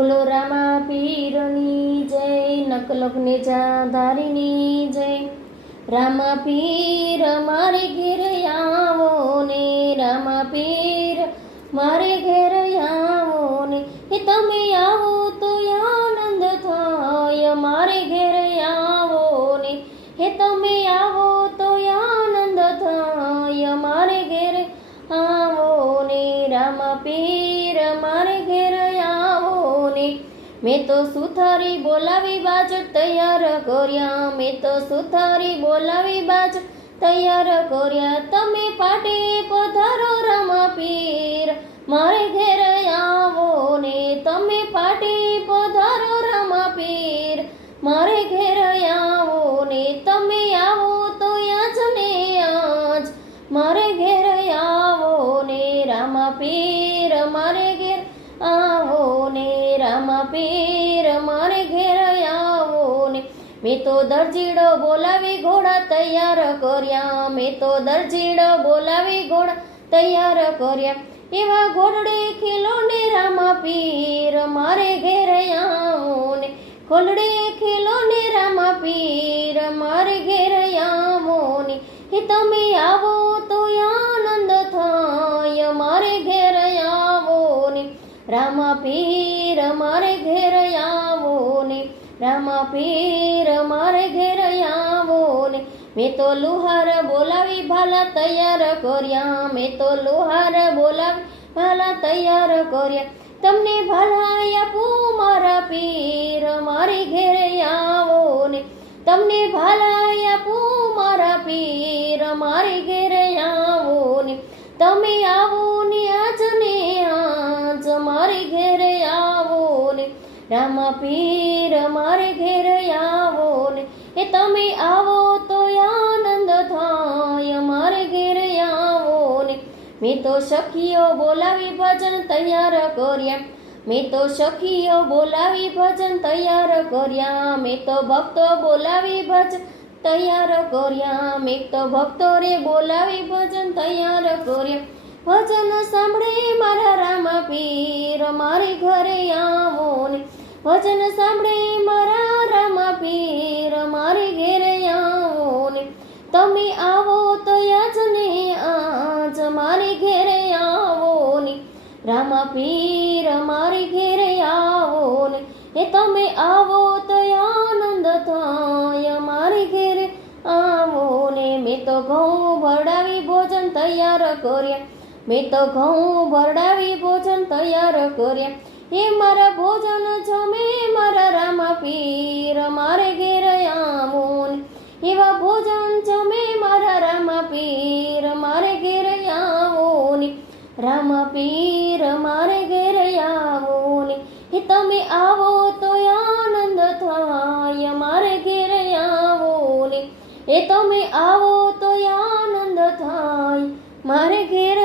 બોલો રામા પીરની જય, નકલખને ધારીની જય। રામા પીર મારે ઘેર આવો ને, રામા પીર મારે ઘેર આવો ને, એ તમે આવો તો આનંદ થાય। મારે ઘેર આવો ને, હે તમે આવો તો આનંદ થાય। મારે ઘેર આવો ને, રામા પીર મારે ઘેર આવો ને। મેં તો સુથારી બોલાવી બાજ તૈયાર કર્યા, મેં તો સુથારી બોલાવી બાજ તૈયાર કર્યા। તમે પાટે પધારો રામા પીર મારે ઘેર આવો ને, તમે પાટે પધારો રામા પીર મારે ઘેર આવો ને। તમે આવો તો આજ ને આજ મારે ઘેર આવો ને, રામા પીર મારે ઘેર આવો ને, રામા પીર મારે ઘેર આવો ને। મેં તો દરજીડો બોલાવી ઘોડા તૈયાર કર્યા, મેં તો દરજીડો બોલાવી ઘોડા તૈયાર કર્યા। એવા ઘોડડે ખેલો ને રામા પીર મારે ઘેર આવો ને, ઘોડડે ખેલો ને રામા પીર મારે ઘેર આવો ને। હે તમે આવો તો આનંદ થાય। મારે ઘેર આવો ને, રામા પીર મારે ઘેર આવો ને, રામા પીર મારે ઘેર આવો ને। મેં તો લુહાર બોલાવી ભાલા તૈયાર કર્યા, મેં તો લુહાર બોલાવી ભાલા તૈયાર કર્યા। તમને ભાલા આપું મારા પીર મારે ઘેર આવો ને, તમને ભાલા આપું મારા પીર મારે ઘેર આવો ને। તમે આવો ને આજ ને આજ મારે ઘેર આવો ને, રામા પીર મારે ઘેર આવો ને, એ તમે આવો તો આનંદ થાય। મારે ઘેર આવો ને। મેં તો સખીઓ બોલાવી ભજન તૈયાર કર્યા, મેં તો સખીઓ બોલાવી ભજન તૈયાર કર્યા। મેં તો ભક્તો બોલાવી ભજન તૈયાર કર્યા, મેં તો ભક્તો રે બોલાવી ભજન તૈયાર કર્યા। ભજન સાંભળે મારા રામા પીર મારે ઘરે આવો ને, ભજન સાંભળે મારા રામા પીર મારે ઘેર આવો ને। તમે આવો તો આજ ને આજ મારે ઘેર આવો ને, રામા પીર મારે ઘેર આવો ને, એ તમે આવો તો આનંદ થાય। મારે ઘેર આવો ને। મેં તો ઘઉં ભરડાવી ભોજન તૈયાર કર્યા, મેં તો ઘઉં ભરડાવી ભોજન તૈયાર કર્યા। એ મારા ભોજન જમે મારા રામા પીર મારે ઘેર આવો ને, એવા ભોજન જમે મારા રામા પીર મારે ઘેર આવો ને, રામા પીર મારે ઘેર આવો ને, એ તમે આવો તો આનંદ થાય। મારે ઘેર આવો ને, એ તમે આવો તો આનંદ થાય। મારે ઘેર